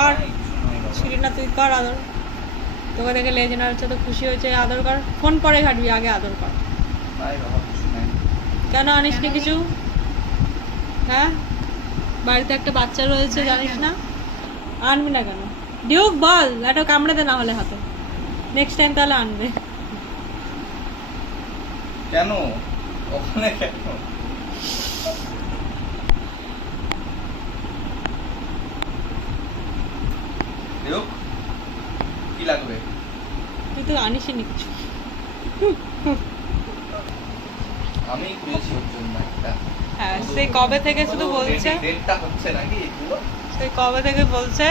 কর, ছিলি না তুই কর আদর। তোকে দেখে লেজ নাড়ছে তো খুশি হয়েছে, আদর কর। ফোন পরে ঘাটবি, আগে আদর কর। কেন আনিস নি কিছু? হ্যাঁ, বাড়িতে একটা বাচ্চা রয়েছে জানিস না? আনবি না কেন? ডিউক বল, এটা কামড়ে দে না হলে হাতে। নেক্সট টাইম তাহলে আনবে। কেন ওখানে কেন? ডিউক কি লাগবে? তুই তো আনিসই নি কিছু। আমি খুঁজেছি ওর জন্য একটা। হ্যাঁ, সেই কবে থেকে শুধু বলছে, ডেটটা হচ্ছে নাকি এগুলো? সেই কবে থেকে বলছে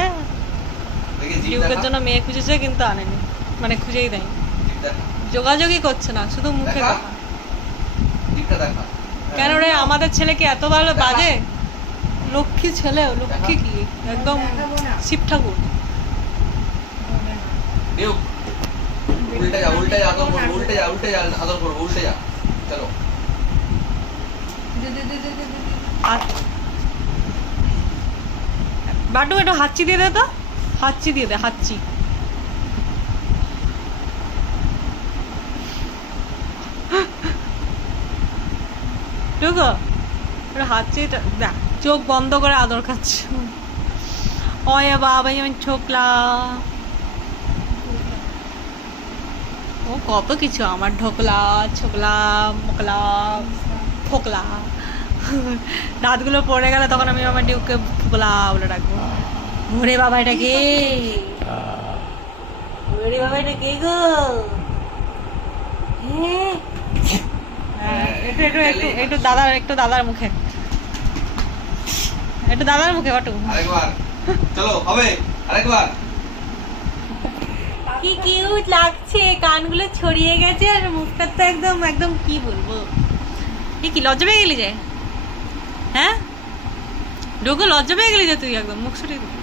দেখি জিপ ডিউকের দেখা, জন্য মেয়ে খুঁজেছে কিন্তু আনেনি, মানে খুঁজেই দেয়নি, জিপ দেখা, যোগাযোগই করছে না, শুধু মুখে দেখা। কথা। জিপটা দেখা। কেন রে, আমাদের ছেলে কি এত ভালো বাজে? লক্ষ্মী ছেলে, লক্ষ্মী কি একদম শিব ঠাকুর। ডিউক উল্টে যা, উল্টে যা, আদর করো, উল্টে যা, উল্টে যা, আদর করো, উল্টে যা। চলো বাটু একটু হাঁচি দিয়ে দে তো, হাঁচি দিয়ে দে, হাঁচি। টুকু একটু হাঁচি দেখ, চোখ বন্ধ করে আদর খাচ্ছে। ওয়ে বাবা যেমন ছোকলা, ও কত কিছু, আমার ঢোকলা, ছোকলা, মোকলা, ফোকলা। দাঁতগুলো পড়ে গেলে তখন আমি আমার ডিউকে ফোকলা বলে ডাকবো। ওরে বাবা এটা কে? ওরে বাবা এটা কে গো? একটু একটু একটু একটু দাদার, একটু দাদার মুখে, একটু দাদার মুখে বাটু। আরেকবার চলো, হবে আরেকবার। কি কিউট লাগছে, কানগুলো ছড়িয়ে গেছে আর মুখটা তো একদম একদম কি বলবো। কি লজ্জা পেয়ে গেলি যে? হ্যাঁ ঢুকো, লজ্জা পেয়ে গেলি যে তুই, একদম মুখ ছড়িয়ে দিলি।